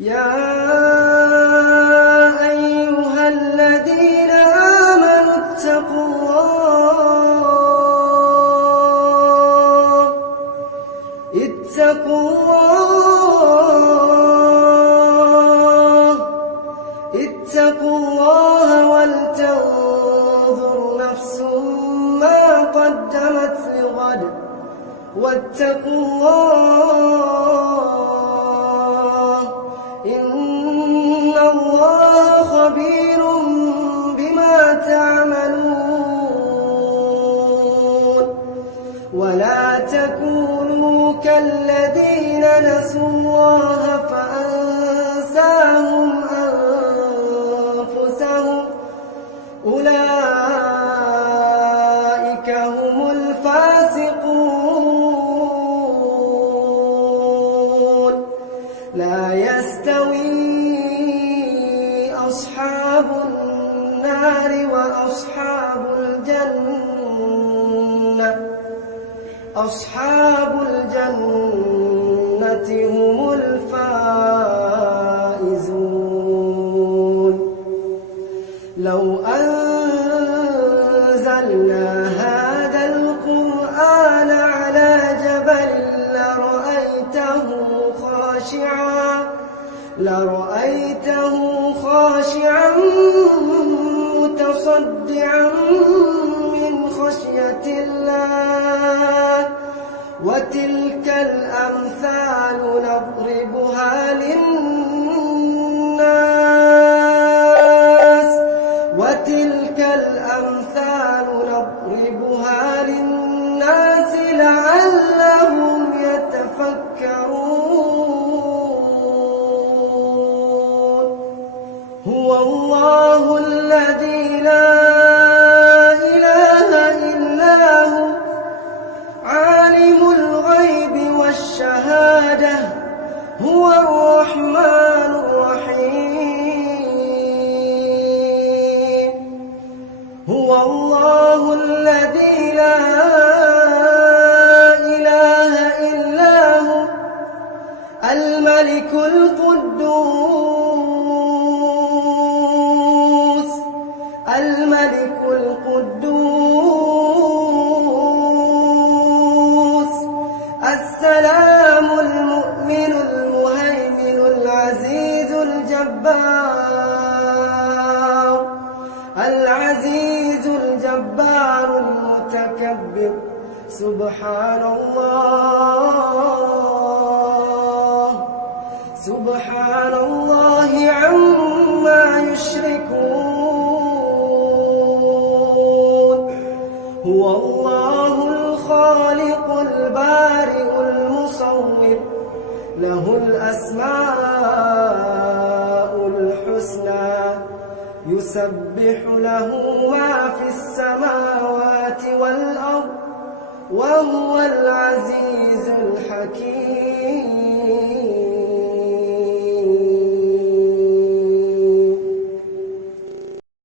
يا أيها الذين آمنوا اتقوا الله ولتنظر نفس ما قدمت لغد واتقوا الله إن الله خبير بما تعملون ولا تكونوا كالذين نسوا الله فأنساهم أنفسهم أولئك هم الفاسقون لا يستوي أصحاب النار وأصحاب الجنة أصحاب الجنة هم الفائزون لو أنزلنا هذا القرآن على جبل لرأيته خاشعا متصدعا من خشية الله وتلك الأمثال نضربها للناس لعلهم يتفكرون هو الله الذي لا إله إلا هو عالم الغيب والشهادة هو الرحمن الرحيم هو الله الذي لا إله إلا هو الملك القدوس السلام المؤمن المهيمن العزيز الجبار المتكبر سبحان الله عما يشركون هو الله الخالق البارئ المصور له الأسماء الحسنى يسبح له ما في السماوات والأرض وهو العزيز